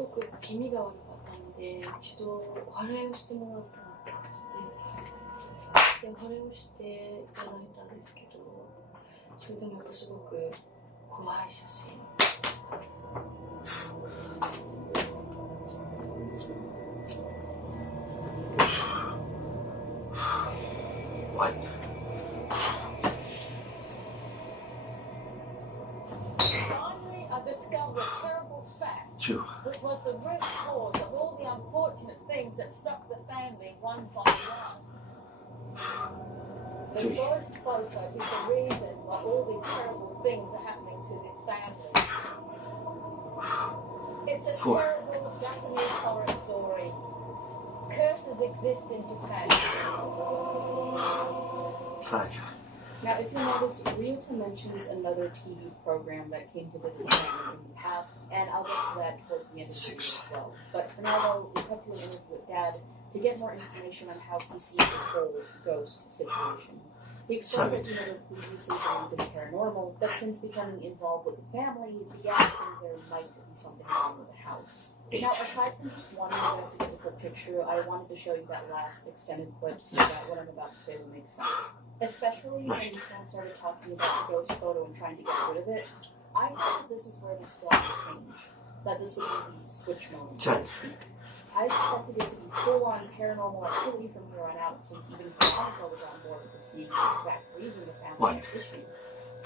ごく気味が悪かったので、一度お祓いをしてもらおうと思ったんですね。で、お祓いをしていただいたんですけど、それでもやっぱすごく怖い写真。What? Finally, I discovered a terrible fact, Two. which was the root cause of all the unfortunate things that struck the family one by one. The Three. first photo is the reason why all these terrible things are happening to this family. It's a Four. terrible Japanese horror story. Curses exist in Japan. 5. Now, if you notice, Ryuta mentions another TV program that came to visit the family in the past, and I'll get to that towards the end of the video as well. But for now, though, we cut to an interview with Dad to get more information on how he sees this whole ghost situation. He explained that he never previously believed in paranormal, but since becoming involved with the family, he began to think there might be something wrong with the house. 8. Now, aside from just one investigative picture, I wanted to show you that last extended clip so that what I'm about to say will make sense. Especially when you started talking about the ghost photo and trying to get rid of it, I thought that this is where the plot would change. That this would be the switch moment. 10. I expected it to be full-on paranormal activity from here on out, since even Veronica was on board with this being the exact reason the family had issues.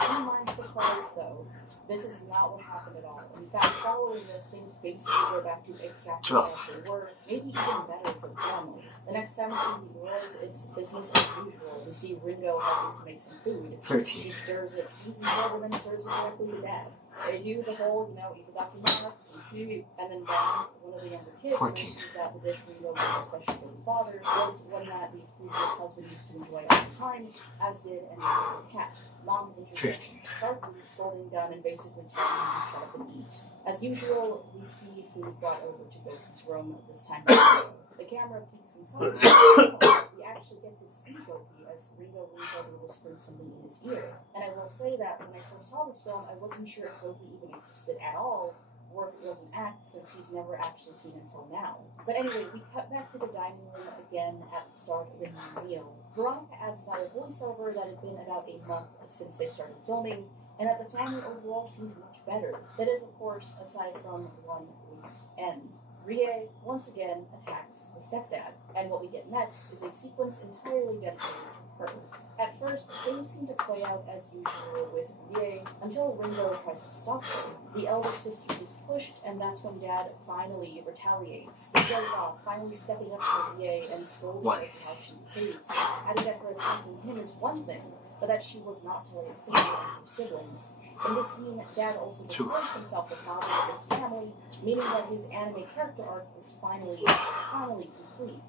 To my surprise, though, this is not what happened at all. In fact, following this, things basically go back to exactly as they were, maybe even better for the family. The next time we see the girls, it's business as usual. We see Ringo helping to make some food. 13. She stirs it, seasons it, and then serves it directly to Dad. They do the whole, eat the document, and then Dad, one of the younger kids, 14. mentions that the dish Ringo made especially for the father was one that the previous husband used to enjoy all the time, as did an the cat. Mom interjects 15. sharply, scolding down and basically telling him to shut up and eat. As usual, we see food brought over to Goki's room this time. The camera peeks inside. We actually get to see Goki as Ringo leans over whispering something in his ear. And I will say that when I first saw this film, I wasn't sure if Goki even existed at all, or if it was an act, since he's never actually seen until now. But anyway, we cut back to the dining room again at the start of the new meal. Veronica adds via voiceover that it had been about a month since they started filming, and that the family overall seemed much better. That is, of course, aside from one loose end. Rie once again attacks the stepdad, and what we get next is a sequence entirely dedicated to her. At first, things seem to play out as usual with Rie until Ringo tries to stop her. The eldest sister is pushed, and that's when Dad finally retaliates. He goes off, finally stepping up to Rie and scolding her for how she behaves. Adding that her attacking him is one thing, but that she was not to lay a finger on her siblings. In this scene, Dad also declares himself the father of this family, meaning that his anime character arc is finally complete.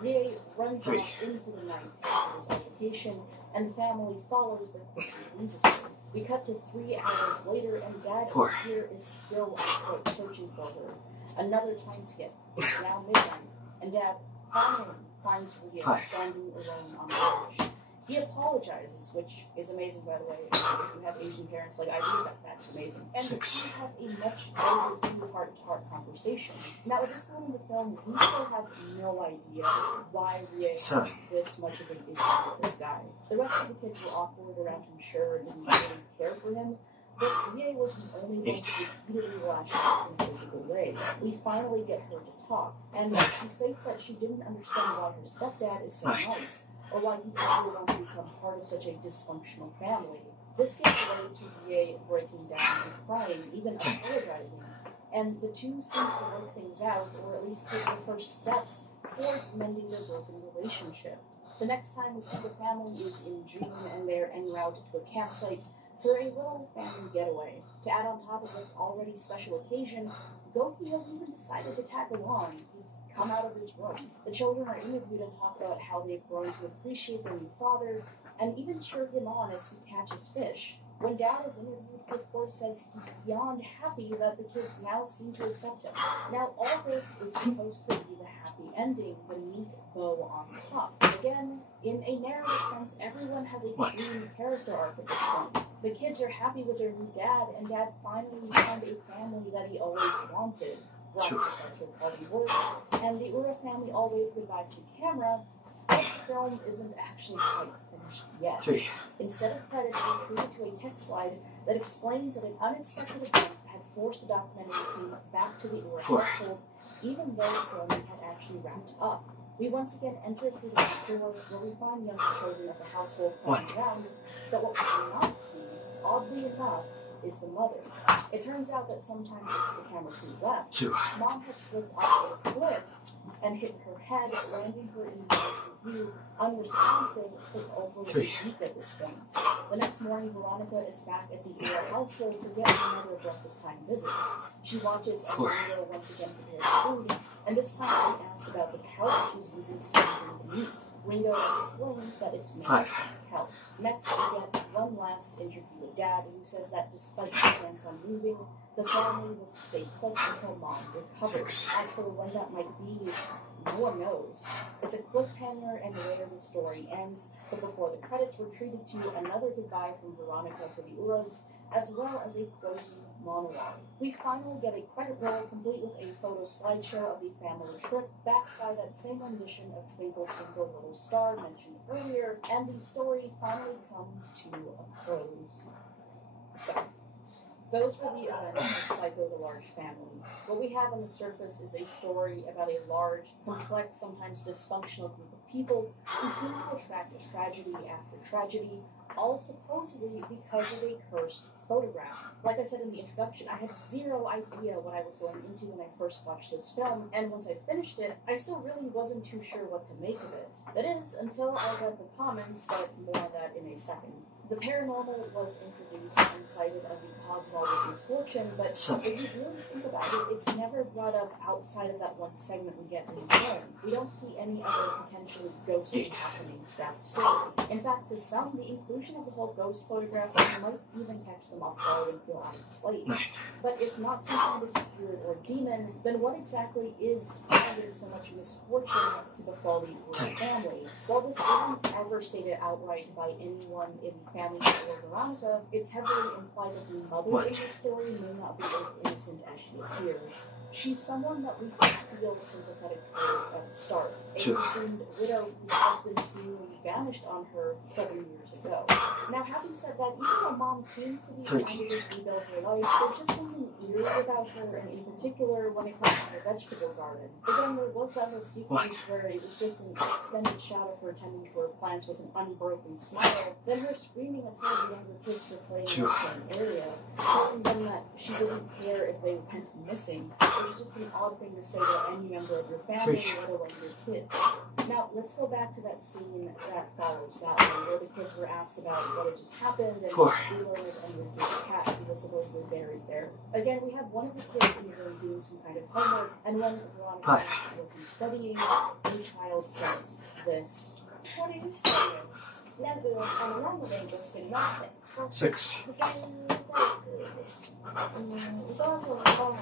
Rie runs off into the night after his altercation, and the family follows but quickly loses her. We cut to 3 hours later, and Dad here is still on foot searching for her. Another time skip. It's now midnight, and Dad finally finds Rie standing alone on the porch. He apologizes, which is amazing, by the way. If you have Asian parents like I do, that's amazing. And 6. we have a much better heart-to-heart conversation. Now, at this point in the film, we still have no idea why Rie has this much of an issue with this guy. The rest of the kids were awkward around him, sure, and didn't really care for him. But Rie was the only one who repeatedly lashed out in a physical way. We finally get her to talk, and she states that she didn't understand why her stepdad is so nice, or why he probably want to become part of such a dysfunctional family. This gives way to Rie breaking down and crying, even apologizing, and the two seem to work things out, or at least take the first steps towards mending their broken relationship. The next time we see the family is in June, and they're en route to a campsite for a little family getaway. To add on top of this already special occasion, Goki has even decided to tag along. He's come out of his room. The children are interviewed and talk about how they've grown to appreciate their new father, and even cheer him on as he catches fish. When Dad is interviewed, he of course says he's beyond happy that the kids now seem to accept him. Now, all this is supposed to be the happy ending, the neat bow on top. Again, in a narrative sense, everyone has a clean character arc at this point. The kids are happy with their new dad, and Dad finally found a family that he always wanted. Veronica says her party works, and the Ura family all wave goodbye to the camera. But the film isn't actually quite finished yet. 3, Instead of credits, we're treated to a text slide that explains that an unexpected event had forced the documentary team back to the Ura 4, household, even though the filming had actually wrapped up. We once again enter through the back door where we find younger children of the household playing around, but what we do not see, oddly enough, is the mother. It turns out that sometimes the camera crew left. 2, Mom had slipped off a cliff and hit her head, landing her in the ICU, unresponsive for over a 3, week at this point. The next morning, Veronica is back at the Ura household for yet another breakfast time visit. She watches as 4, Ringo once again prepares food, and this time she asks about the powder she's using to season the meat. Ringo explains that it's made 5, of kelp. Next, we get one last interview with Dad, who says that despite his stance on moving, the family was to stay put until Mom recovered. 6, As for when that might be, no one knows. It's a cliffhanger, and the way the story ends, but before the credits, we're treated to another goodbye from Veronica to the Uras, as well as a closing monologue. We finally get a credit roll complete with a photo slideshow of the family trip, backed by that same rendition of Twinkle Twinkle Little Star mentioned earlier, and the story finally comes to a close. So, those were the events of Psycho the Large Family. What we have on the surface is a story about a large, complex, sometimes dysfunctional group of people who seem to attract tragedy after tragedy, all supposedly because of a cursed photograph. Like I said in the introduction, I had zero idea what I was going into when I first watched this film, and once I finished it, I still really wasn't too sure what to make of it. That is, until I read the comments, but more on that in a second. The paranormal was introduced and cited as the cause of all this misfortune, but if you really think about it, it's never brought up outside of that one segment we get in the film. We don't see any other potentially ghostly happenings throughout the story. In fact, to some, the inclusion of the whole ghost photograph might even catch them off guard and feel out of place. But if not some kind of spirit or demon, then what exactly is causing so much misfortune to befall the family? While this isn't ever stated outright by anyone in the family or Veronica, it's heavily implied that the mother in the story may not be as innocent as she appears. She's someone that we can feel sympathetic towards at the start, a presumed widow whose husband seemingly vanished on her 7 years ago. Now, having said that, even though Mom seems to be trying to just rebuild her life, there's just something eerie about her, and in particular when it comes to her vegetable garden. Again, there was that whole sequence where it was just an extended shot of her tending to her plants with an unbroken smile, then her screaming at some of the younger kids for playing in the same area, telling them that she didn't care if they went missing. It was just an odd thing to say to any member of your family, let alone your kids. Now, let's go back to that scene that follows that one, where the kids were asked about what had just happened, and we learned that Andrew was a cat who was supposedly buried there. Again, we have one of the kids in the room doing some kind of homework, and when Veronica asks what he's studying, the child says this. What are you studying? 何の勉強してるのって。 6, 保健体育です。お母さんが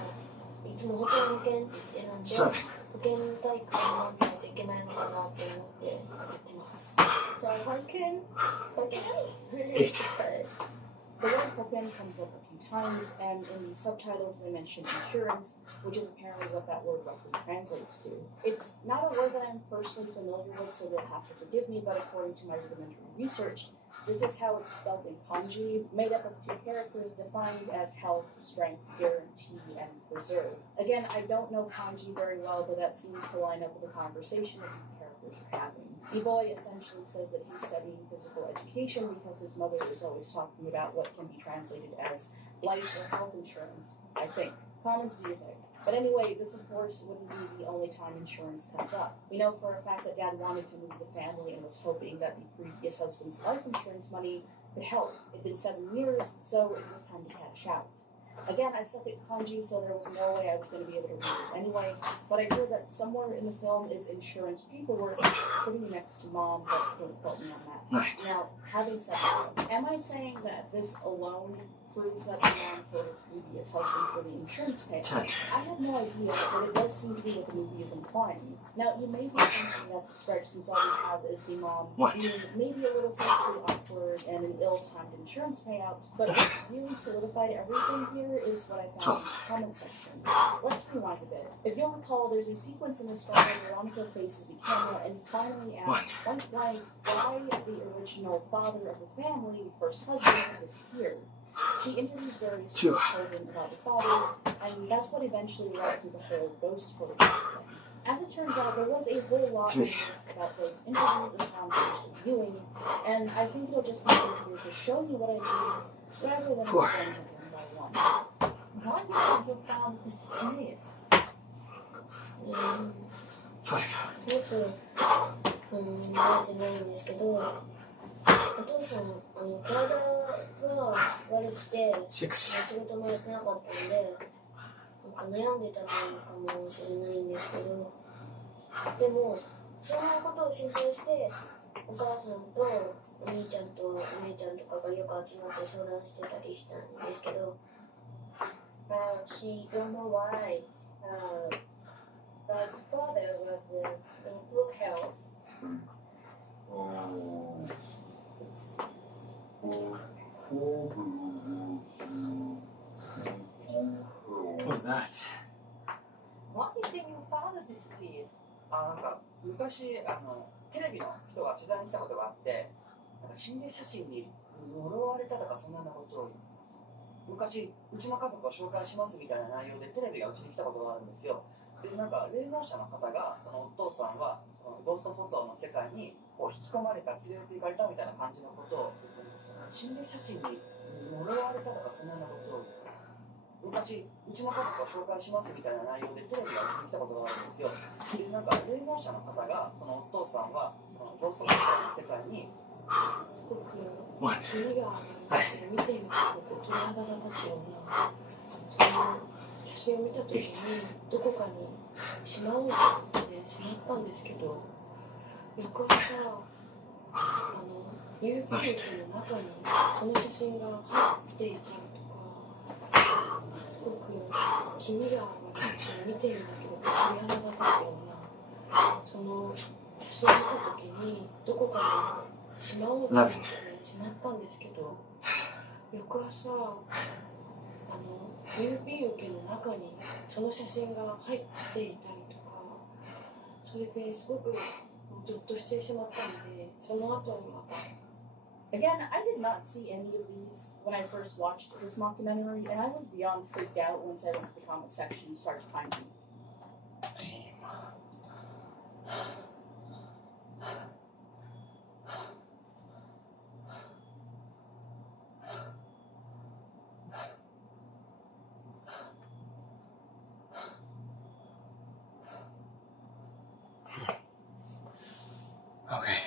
いつも保健って言ってるんで、 7, 保健体育を学んでないといけないのかなって思ってやってます。So, 保健 8, The word hoken comes up a few times, and in the subtitles they mention insurance, which is apparently what that word roughly translates to. It's not a word that I'm personally familiar with, so you'll have to forgive me, but according to my rudimentary research, this is how it's spelled in kanji, made up of 2 characters defined as health, strength, guarantee, and preserve. Again, I don't know kanji very well, but that seems to line up with the conversation that these characters are having. The boy essentially says that he's studying physical education because his mother is always talking about what can be translated as life or health insurance, I think. Comments, do you think? But anyway, this of course wouldn't be the only time insurance comes up. We know for a fact that Dad wanted to move the family and was hoping that the previous husband's life insurance money could help. It'd been 7 years, so it was time to cash out. Again, I suck at kanji, so there was no way I was going to be able to read this anyway, but I heard that somewhere in the film is insurance paperwork sitting next to Mom, but don't quote me on that. Now, having said that, am I saying that this alone proves that the mom for her previous husband for the insurance pay. 10. I have no idea, but it does seem to be what the movie is implying. Now, you may be thinking that's a stretch since all we have is the mom being maybe a little sexually awkward and an ill-timed insurance payout, but what really solidified everything here is what I found in the comment section. Let's rewind a bit. If you'll recall, there's a sequence in this film where Veronica faces the camera and finally asks point blank why the original father of the family, the first husband, disappeared. She interviews various children about the father, and that's what eventually led to the whole ghost photograph thing. As it turns out, there was a whole lot in this about those interviews and conversation viewing, and I think it'll just be easier to show you what I mean rather than explain it one by one. Why do you think your father disappeared? 5. すごく、覚えてないんですけど、お父さん、体が悪くて、仕事もやってなかったので、なんか悩んでたのかもしれないんですけど、でも、そのことを心配して、お母さんとお兄ちゃんとお姉ちゃんとかがよく集まって相談してたりしたんですけど、She don't know why. The father was in poor health. What was that? Why do you think your father disappeared? なんか昔テレビの人が取材に来たことがあって、なんか心霊写真に呪われたとかそんなことを昔うちの家族を紹介しますみたいな内容でテレビがうちに来たことがあるんですよ。でなんか霊能者の方がそのお父さんはそのゴーストフォトの世界にこう引き込まれた連れて行かれたみたいな感じのことを心霊写真に呪われたとかそんなことを昔うちの家族を紹介しますみたいな内容でテレビがうちに来たことがあるんですよ。でなんか霊能者の方がそのお父さんはそのゴーストフォトの世界にすごく気味があって見ていると鳥肌が立つようなその写真を見た時にどこかにしまおうと思ってしまったんですけど、翌朝郵便受けの中にその写真が入っていたりとか、すごく気味が悪くて見ているだけで鳥肌が立つようなその写真を見た時にどこかにしまおうと思ってしまったんですけど、翌朝郵便受けの中にその写真が入っていたりとか、それですごくゾッとしてしまったので、その後にまた Again, I did not see any of these when I first watched this mockumentary, and I was beyond freaked out once I went to the comment section and started finding. Okay.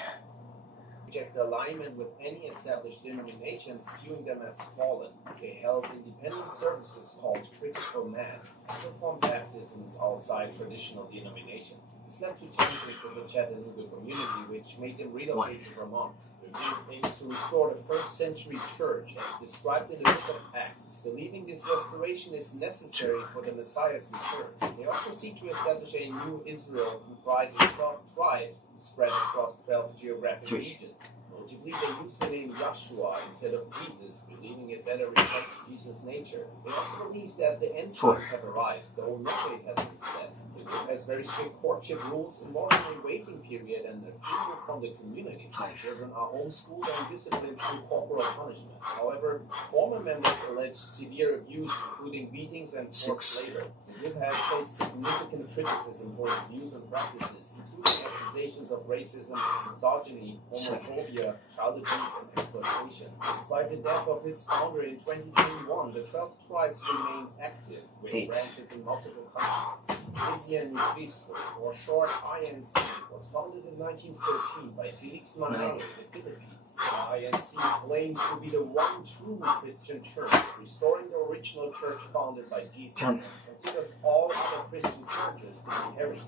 Reject alignment with any established denominations, viewing them as fallen. They held independent services called critical mass and performed baptisms outside traditional denominations. This led to changes in the Chattanooga community, which made them relocate to Vermont. Their group aims to restore the first century church as described in the book of Acts, believing this restoration is necessary for the Messiah's return. They also seek to establish a new Israel comprising 12 tribes spread across 12 geographic regions. Notably, they use the name Yahshua instead of Jesus, believing it better reflects Jesus' nature. They also believe that the end times have arrived, though no date has been set. The group has very strict courtship rules involving a waiting period and approval from the community. Children are homeschooled and disciplined through corporal punishment. However, former members allege severe abuse, including beatings and forced labor. The group has faced significant criticism for its views and practices, including accusations of racism, misogyny, homophobia, child abuse, and exploitation. Despite the death of its founder in 2021, the 12 tribes remains active, with branches in multiple countries. Asian Cristo, or short INC, was founded in 1913 by Felix Manalo in the Philippines. The INC claims to be the one true Christian church, restoring the original church founded by Jesus, and considers all other Christian churches to be heretics.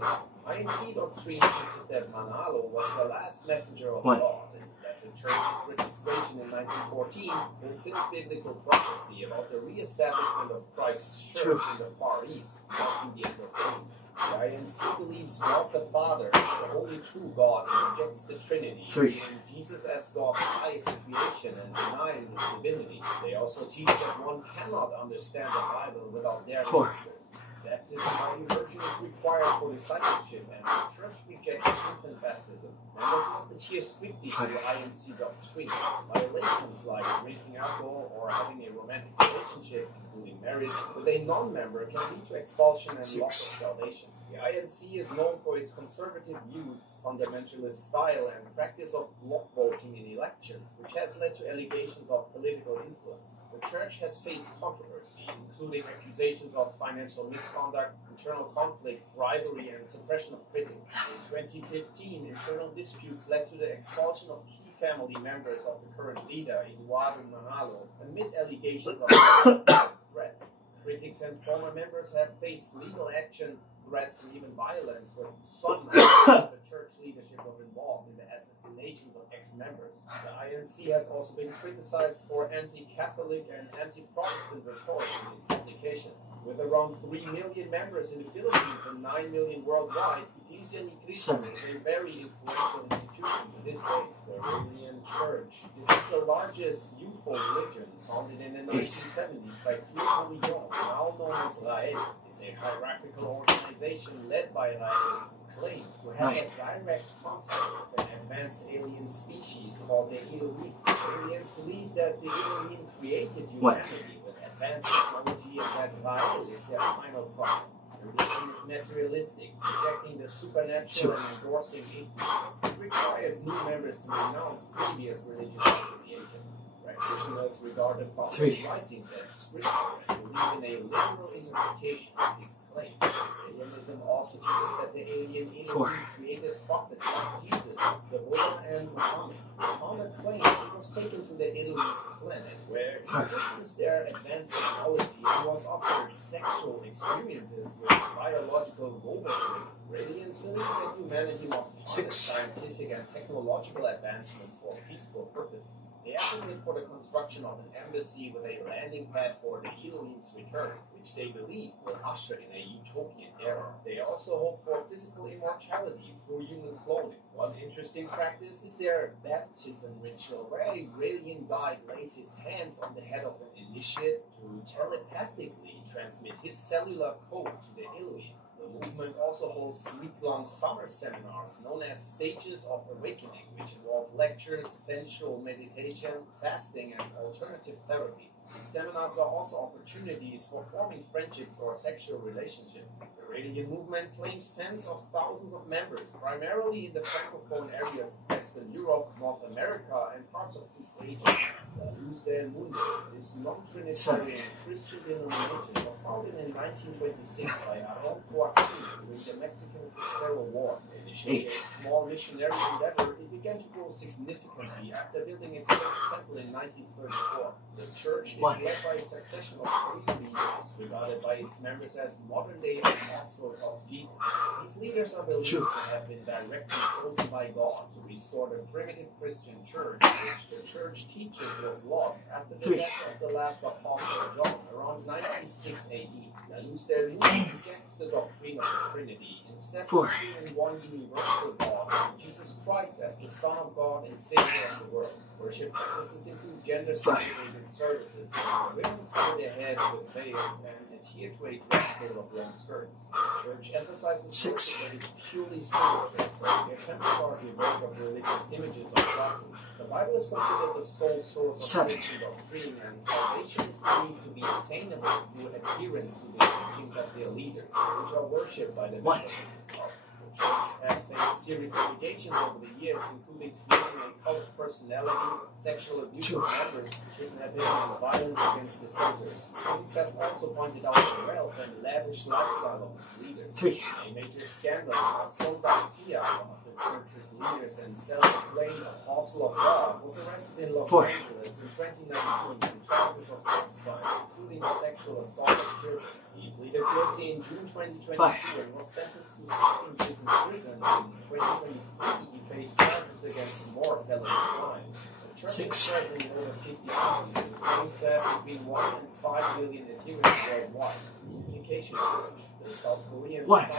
INC doctrine teaches that Manalo was the last messenger of God, and that the church's registration in 1914 fulfilled biblical prophecy about the re-establishment of Christ's church in the Far East, marking the end of days. The INC believes God the Father is the only true God and rejects the Trinity, viewing Jesus as God's highest creation and denying his divinity. They also teach that one cannot understand the Bible without their answers. Baptism by immersion is required for discipleship, and the church rejects infant baptism. Members must adhere strictly to the INC doctrine. Violations like drinking alcohol or having a romantic relationship, including marriage, with a non-member can lead to expulsion and loss of salvation. The INC is known for its conservative views, fundamentalist style, and practice of block voting in elections, which has led to allegations of political influence. The church has faced controversy, including accusations of financial misconduct, internal conflict, bribery, and suppression of critics. In 2015, internal disputes led to the expulsion of key family members of the current leader, Eduardo Manalo, amid allegations of threats. Critics and former members have faced legal action, threats, and even violence, when some of the church leadership was involved in the assassinations of ex-members. The INC has also been criticized for anti-Catholic and anti-Protestant rhetoric in its publications. With around 3 million members in the Philippines and 9 million worldwide, Iglesia Ni Cristo is a very influential institution to this day. The Iranian Church. This is the largest youthful religion, founded in the 1970s by Pierre Bouillon, now known as RAE. It's a hierarchical organization led by RAE, claims to have a direct contact with an advanced alien species called the Elohim. Aliens believe that the Elohim created humanity with advanced technology and that Rael is their final product. Religion is materialistic, rejecting the supernatural and endorsing atheism. It requires new members to renounce previous religious affiliations. Practitioners regard the Father's writings as scripture and believe in a literal interpretation of his claims. Alienism also teaches that the alien Elohim created prophets like Jesus, the Buddha, and Muhammad. The founder claims he was taken to the Elohim's planet, where he witnessed their advanced technology and was offered sexual experiences with biological robotry. Radiants believe that humanity must harness scientific and technological advancements for peaceful purposes. They advocate for the construction of an embassy with a landing pad for the Elohim's return, which they believe will usher in a utopian era. They also hope for physical immortality through human cloning. One interesting practice is their baptism ritual, where a Radiant guide lays his hands on the head of an initiate to telepathically transmit his cellular code to the Elohim. The movement also holds week-long summer seminars known as Stages of Awakening, which involve lectures, sensual meditation, fasting, and alternative therapy. These seminars are also opportunities for forming friendships or sexual relationships. The Radiant movement claims tens of thousands of members, primarily in the Francophone areas of Western Europe, North America, and parts of East Asia. La Luz del Mundo, this non-Trinitarian Christian denomination, was founded in 1926 by Aaron Joaquin during the Mexican Cristero War. Initially a small missionary endeavor, it began to grow significantly after building its first temple in 1934. The church is led by a succession of 3 leaders, regarded by its members as modern-day apostles of Jesus. These leaders are believed to have been directly chosen by God to restore the primitive Christian church, which the church teaches was lost after the death of the last apostle John around 96 AD. La Luz del Mundo rejects the doctrine of the Trinity, instead believing in one universal God, Jesus Christ as the Son of God and Savior of the world. Worship practices include gender-segregated services, where women cover their heads with veils and adhere to a dress code of long skirts. The church emphasizes worship that is purely spiritual, so their temples are devoid of religious images or classes. The Bible is considered the sole source of Christian doctrine, and salvation is believed to be attainable through adherence to the teachings of their leaders, which are worshipped by the members of this cult. The church has faced serious allegations over the years, including creating a cult of personality, sexual abuse of members, kidnapping, and violence against dissenters. Critics have also pointed out the wealth and lavish lifestyle of its leaders. A major scandal was Sol Garcia, one of the church's leaders and self-proclaimed apostle of God, was arrested in Los Four. Angeles in 2019 on charges of sex crimes, including sexual assault of children. He pleaded guilty in June 2022 and was sentenced to 16 years in prison. In 2023, he faced charges against more felony crimes. The church is present in over 50 countries and claims to have between 1 and 5 million adherents worldwide. The Unification Church, the South Korean Sun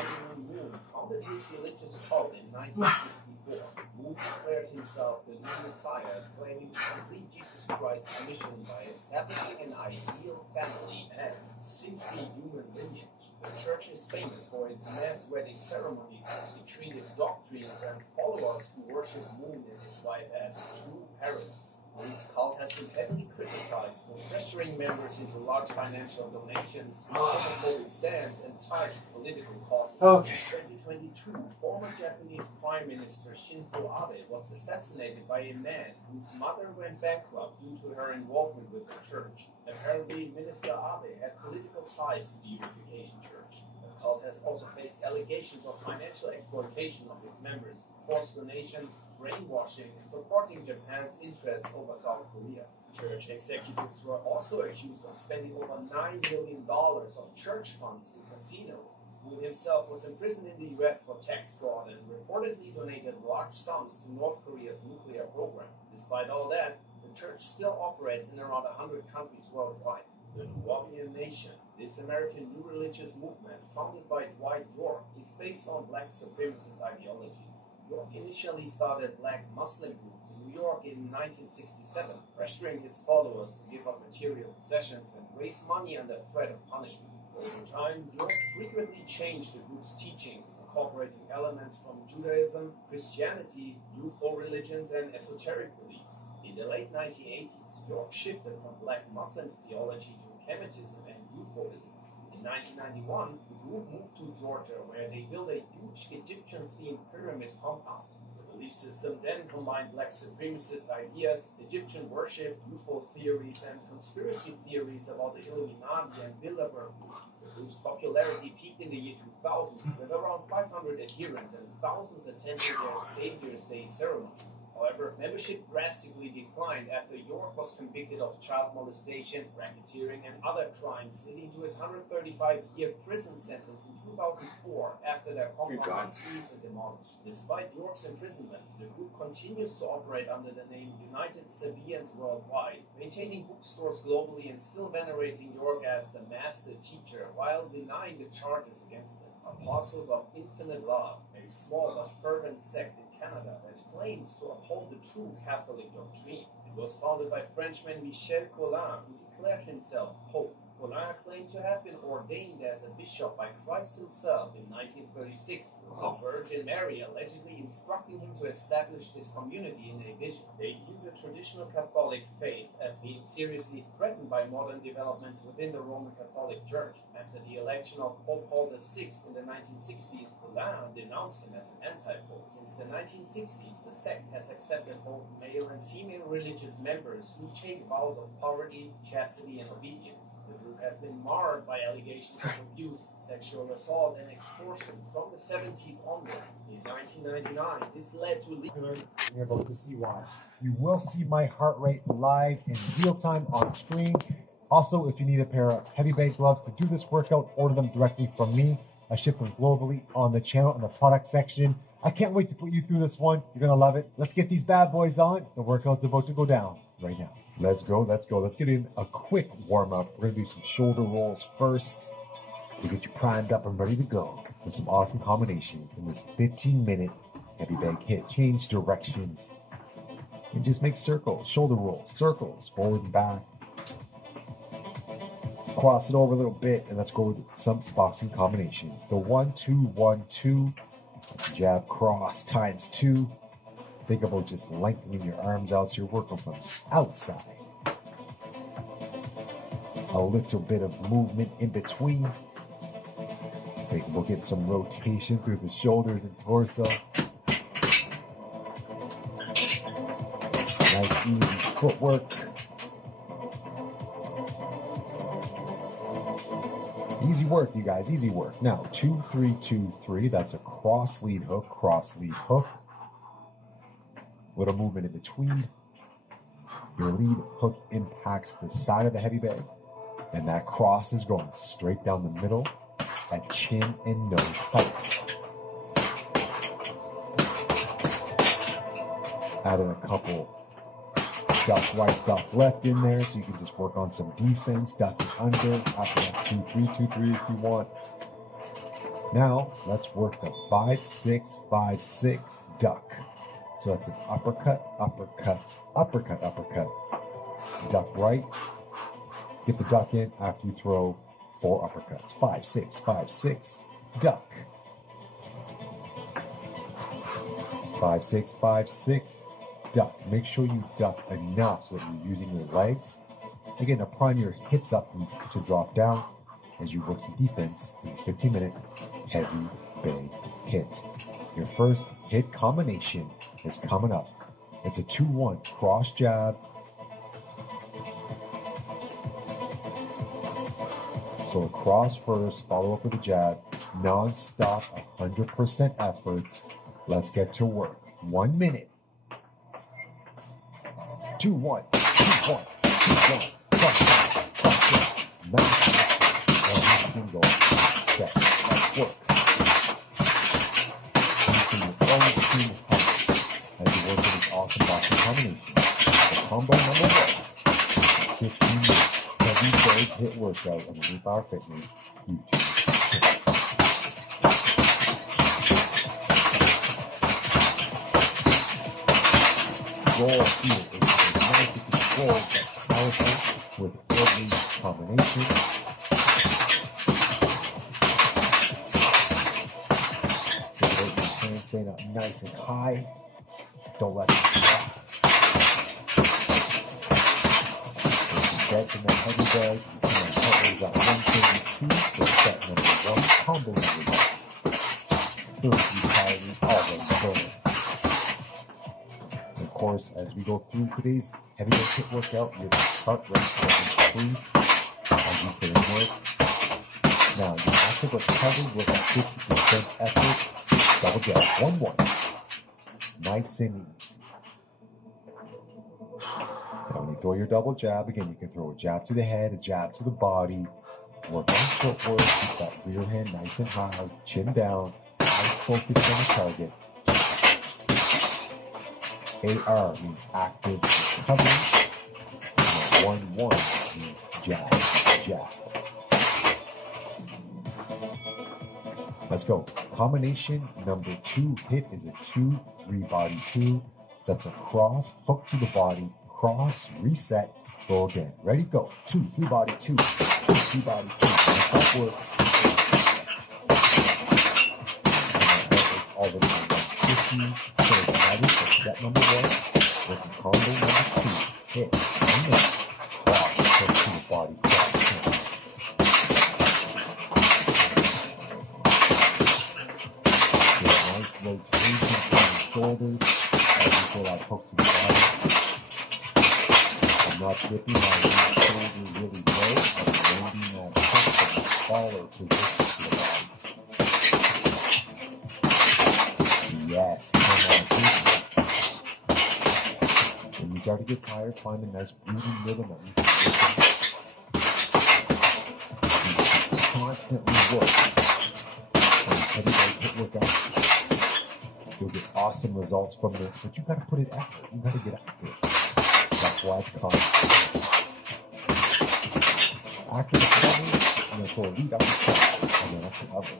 Moon, founded his religious cult in 1954. Moon declared himself the new Messiah, claiming to complete Jesus Christ's mission by establishing an ideal family and simply human lineage. The church is famous for its mass wedding ceremonies, secretive doctrines, and followers who worship Moon and his wife as true parents. Moon's cult has been heavily criticized for pressuring members into large financial donations, homophobic stance, and ties to political causes. Okay. In 2022, former Japanese Prime Minister Shinzo Abe was assassinated by a man whose mother went bankrupt due to her involvement with the church. Apparently, Minister Abe had political ties to the Unification Church. The cult has also faced allegations of financial exploitation of its members, forced donations, brainwashing, and supporting Japan's interests over South Korea. Church executives were also accused of spending over $9 million of church funds in casinos. Moon himself was imprisoned in the US for tax fraud and reportedly donated large sums to North Korea's nuclear program. Despite all that, the church still operates in around 100 countries worldwide. The Nubian Nation, this American new religious movement founded by Dwight York, is based on black supremacist ideologies. York initially started black Muslim groups in New York in 1967, pressuring his followers to give up material possessions and raise money under threat of punishment. Over time, York frequently changed the group's teachings, incorporating elements from Judaism, Christianity, UFO religions, and esoteric beliefs. In the late 1980s, York shifted from black Muslim theology to Kemetism and UFO beliefs. In 1991, the group moved to Georgia, where they built a huge Egyptian-themed pyramid compound. The belief system then combined black supremacist ideas, Egyptian worship, UFO theories, and conspiracy theories about the Illuminati and Bilderberg group. The group's popularity peaked in the year 2000, with around 500 adherents and thousands attending their Savior's Day ceremonies. However, membership drastically declined after York was convicted of child molestation, racketeering, and other crimes, leading to his 135-year prison sentence in 2004 after their compound was seized and demolished. Despite York's imprisonment, the group continues to operate under the name United Sabians Worldwide, maintaining bookstores globally and still venerating York as the master teacher while denying the charges against him. Apostles of Infinite Love, a small but fervent sect in Canada that claims to uphold the true Catholic doctrine. It was founded by Frenchman Michel Collin, who declared himself Pope. Collin claimed to have been ordained as a bishop by Christ himself in 1936, with the Virgin Mary allegedly instructing him to establish this community in a vision. They view the traditional Catholic faith as being seriously threatened by modern developments within the Roman Catholic Church. After the election of Pope Paul VI in the 1960s, Collin denounced him as an anti-pope. Since the 1960s, the sect has accepted both male and female religious members who take vows of poverty, chastity, and obedience. The group has been marred by allegations of abuse, sexual assault, and extortion from the 70s onward. In 1999, this led to You're about to see why. You will see my heart rate live in real time on screen. Also, if you need a pair of heavy bag gloves to do this workout, order them directly from me. I ship them globally on the channel in the product section. I can't wait to put you through this one. You're going to love it. Let's get these bad boys on. The workout's about to go down right now. Let's go. Let's go. Let's get in a quick warm up. We're going to do some shoulder rolls first to get you primed up and ready to go with some awesome combinations in this 15-minute heavy bag hit. Change directions and just make circles, shoulder rolls, circles, forward and back. Cross it over a little bit, and let's go with some boxing combinations. The 1-2, 1-2, jab cross times 2. Think about just lengthening your arms out so you're working from the outside. A little bit of movement in between. Think about getting some rotation through the shoulders and torso. Nice easy footwork. Easy work, you guys, easy work. Now, 2-3-2-3, that's a cross lead hook, Little movement in between. Your lead hook impacts the side of the heavy bag, and that cross is going straight down the middle at chin and nose height. Adding a couple duck right, duck left in there, so you can just work on some defense, ducking under, after that 2-3, 2-3 if you want. Now, let's work the 5-6, 5-6 duck. So that's an uppercut, uppercut, uppercut, uppercut. Duck right, get the duck in after you throw 4 uppercuts. 5-6, 5-6, duck. 5-6, 5-6, duck. Make sure you duck enough so that you're using your legs. Again, to prime your hips up to drop down as you work some defense in this 15-minute heavy bag hit. Your first hit combination is coming up. It's a 2-1 cross jab. So a cross first, follow up with a jab, non-stop, 100% efforts. Let's get to work. 1 minute. 2-1, 2-1, 2-1, cross jab, nice. Every single set. Let's work. As you work with this awesome boxing combination. The combo number 1. 15 heavy bag hit workout on the New Power Fitness YouTube. Roll here is nice and controlled but powerful with every combination. Staying up nice and high. Don't let it drop. Get in the heavy bag. You see my heart rate is at 132 for set number 1. Combo number 1. 33 calories already burning. Of course, as we go through today's heavy bag hit workout, your heart rate will increase as you put in work. Now, your active recovery with a 50% effort. Double jab, 1-1. Nice and easy. Now when you throw your double jab, again, you can throw a jab to the head, a jab to the body. Work on footwork, keep that rear hand nice and high, chin down, nice focus on the target. AR means active recovery. And 1-1 means jab, jab. Let's go. Combination number 2 hit is a 2-3 body 2. That's a cross, hook to the body, cross, reset, go again. Ready, go. 2-3 body 2, 2-3 body 2. That work. It's already on 150. So that is set number 1 with the combo number 2 hit. And then cross, hook to the body, cross. Rotation from the shoulders as you feel that hook to the body. I'm not dipping my shoulder really low. I'm landing that hook from the taller position to the body. Yes, come on. When you start to get tired, find a nice breathing rhythm that you can constantly work on heavy bag hit workout. You'll get awesome results from this, but you gotta put in effort. You gotta get after it. That's why it's constant. After the cover, you're gonna throw a lead up the top, and then after cover.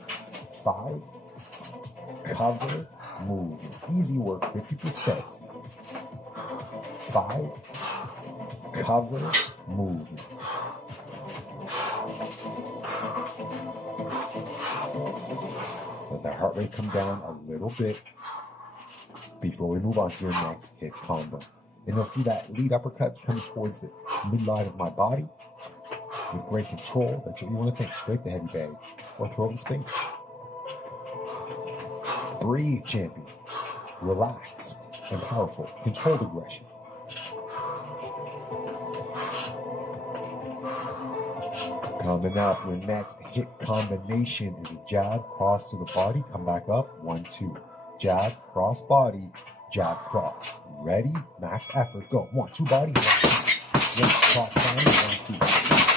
5, cover, move. Easy work, 50%. 5, cover, move. Let that heart rate come down a little bit before we move on to your next hit combo. And you'll see that lead uppercuts coming towards the midline of my body with great control. That's what you want to think. Straight the heavy bag or throw it in space. Breathe, champion. Relaxed and powerful. Controlled aggression. Coming up, your next hit combination is a jab, cross to the body, come back up, 1-2. Jab, cross body, jab, cross. Ready? Max effort. Go. 1, 2 body. 1, 2. 1, cross down. 1, 2.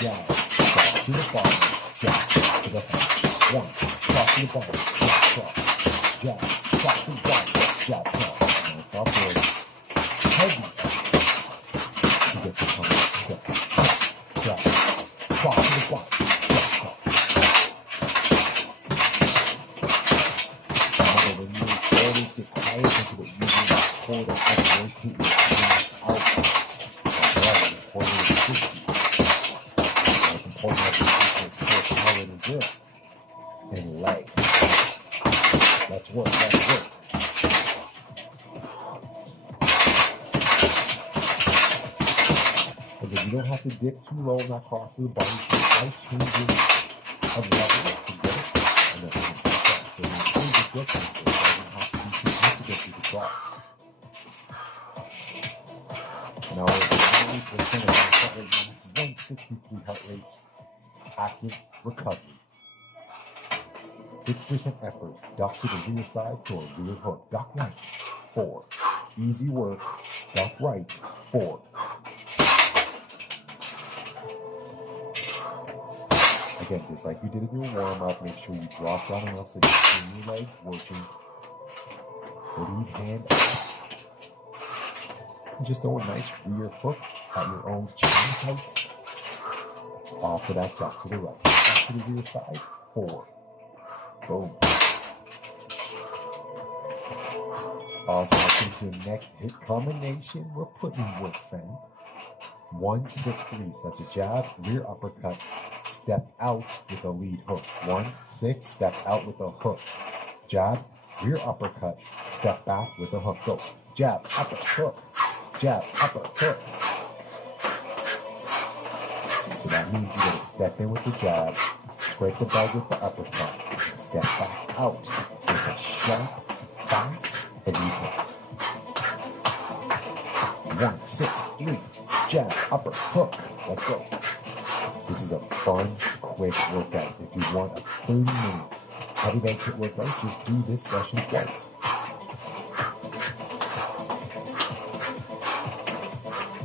Jab. Cross to the bottom. Jab. To the front. 1. Cross to the bottom. Jab. Cross. Jab. Cross to the bottom. Jab. Cross. Now stop there. Heavy. To get the coming. Jab. Jab. Cross to the bottom. Jab. Cross. When you always get tired into the evening, core to rotate your hands out. That's important to 60. That's important to core power and endurance. And legs. Let's work, let's work. Again, you don't have to dip too low in that cross to the body. Slight changes of level to get it. And then so you change the distance, it doesn't have to be too significant to the drop. Now, 90% of our heart rate now, 163 heart rate, active recovery. 50% effort, duck to the rear side to a rear hook. Duck right, 4. Easy work, duck right, 4. Again, just like you did in your warm-up, make sure you drop down enough so you see your legs working. Lead hand up. And just throw a nice rear hook at your own chin height. Off of that duck to the right. Duck to the rear side, 4. Boom. Awesome. I think the next hit combination, we're putting work, fam. 1, 6, 3. So that's a jab, rear uppercut, step out with a lead hook. 1, 6, step out with a hook. Jab, rear uppercut, step back with a hook. Go. Jab, upper, hook. Jab, upper, hook. So that means you gotta step in with the jab, scrape the bag with the uppercut, and step back out with a sharp, fast, lead hook. 1, 6, 3. Jab, upper, hook. Let's go. This is a fun, quick workout. If you want a 30-minute heavy bag HIIT workout, just do this session twice.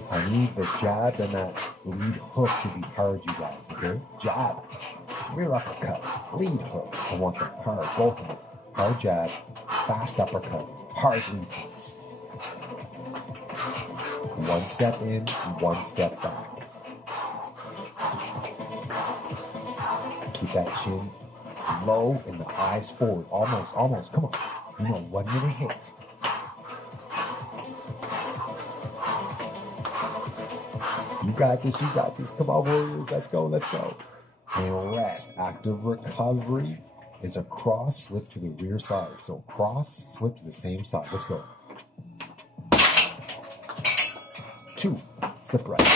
I need the jab and that lead hook to be hard, you guys, okay? Jab, rear uppercut, lead hook. I want them hard, both of them. Hard jab, fast uppercut, hard lead hook. 1 step in, 1 step back. Keep that chin low and the eyes forward. Almost. Come on. You know, 1 minute hit. You got this. Come on, warriors. Let's go. And rest. Active recovery is a cross slip to the rear side. So cross, slip to the same side. Let's go. 2, slip right.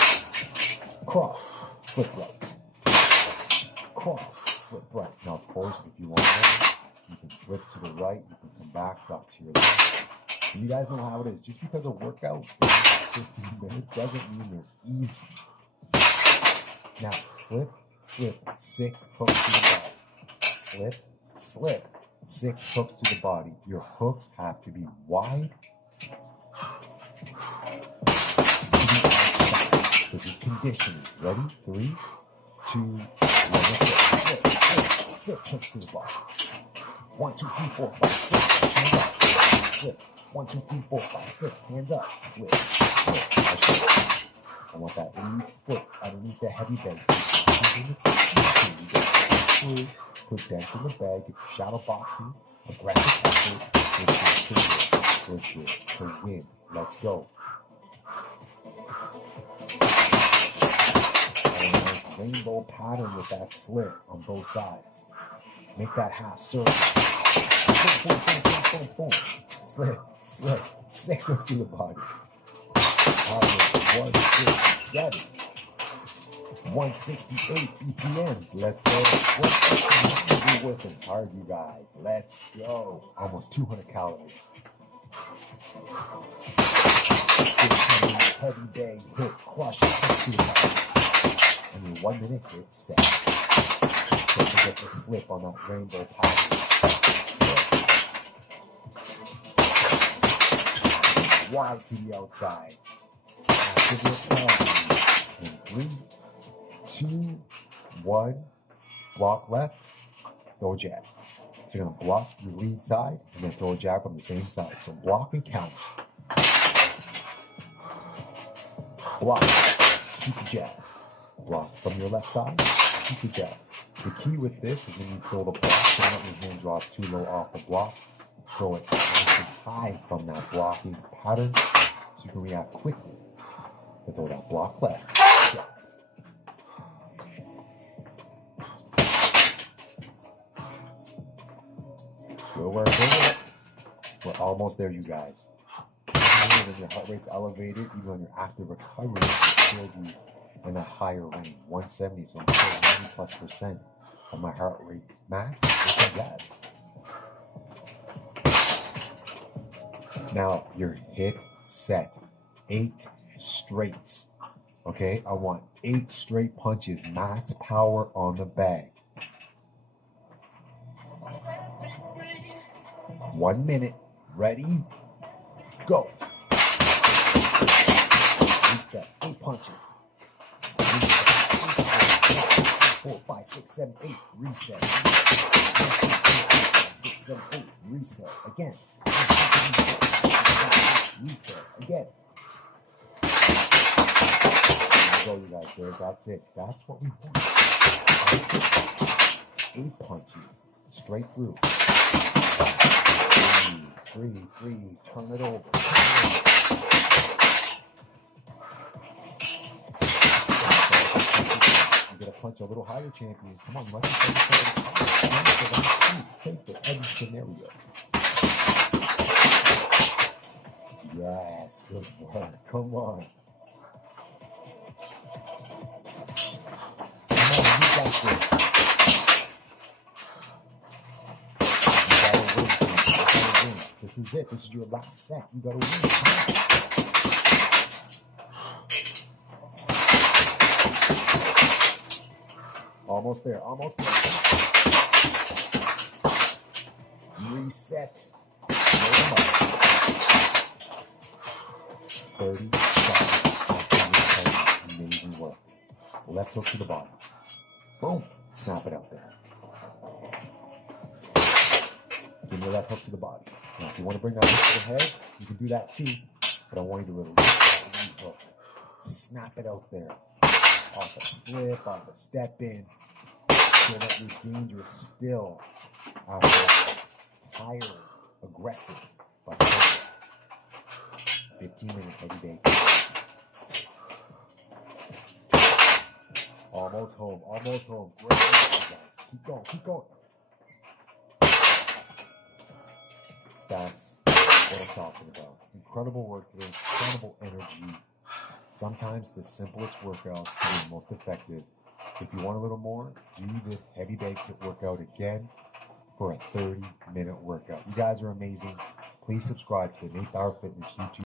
Cross, slip right. Cross, slip right. Now, of course, if you want to, you can slip to the right. You can come back to your left. And you guys know how it is. Just because a workout is 15 minutes doesn't mean they're easy. Now, slip, 6 hooks to the body. Slip, 6 hooks to the body. Your hooks have to be wide. This is conditioning. Ready? 3, 2, 1. Slip hooks to the body. 1, 2, 3, 4, 5, 6. Hands up. Slip. 1, 2, 3, 4, 5, 6. Hands up. Slip. I want that lead foot underneath the heavy bag. Put dents in the bag. Get shadow boxing. Aggressive effort. Push it to win. Let's go. Rainbow pattern with that slip on both sides. Make that half circle. Boom. Slip. 6 hooks to the body. 167. 168 BPMs. Let's go. We're working hard, you guys. Let's go. Almost 200 calories. Heavy bag HIIT, crush to the body. And your 1 minute hit set. Don't forget to slip on that rainbow pattern. 1, wide to the outside. Active your palm. In 3, 2, 1. Block left, throw a jab. So you're going to block your lead side and then throw a jab from the same side. So block and count. Block, keep the jab. Block from your left side, keep the jab. The key with this is when you throw the block, don't let your hand drop too low off the block. Throw it nice and high from that blocking pattern so you can react quickly. To throw that block left. Jab. Good work, good work. We're almost there, you guys. When your heart rate's elevated, even when you're active recovery, it will still be in a higher range, 170. So I'm still 90+% of my heart rate max with some jabs. Now, your HIIT set, 8 straights. Okay, I want 8 straight punches, max power on the bag. 1 minute, ready, go. Reset, 8 punches. Reset, 4, 5, 6, 7, 8, reset. 6, 7, 8, reset, again. Reset, again. There you go, you guys, there, that's it. That's what we want. 8 punches, straight through. 3, turn it over. You gotta punch a little higher, champion. Come on, let's take the edge scenario. Yes, good work. Come on. Come on, you got this. This is it. This is your last set. You gotta win. Almost there. Almost there. Reset. 30 seconds. Amazing work. Left hook to the bottom. Boom. Snap it out there. Give me that hook to the body. Now, if you want to bring that hook to the head, you can do that too. But I want you to release that lead hook. Snap it out there. Off a slip, off a step in. So that you're dangerous still. Tired, aggressive. But 15 minutes every day. Almost home. Almost home. Great work, guys. Keep going. Keep going. That's what I'm talking about. Incredible work today, incredible energy. Sometimes the simplest workouts can be the most effective. If you want a little more, do this heavy bag HIIT workout again for a 30-minute workout. You guys are amazing. Please subscribe to the Nate Bauer Fitness YouTube.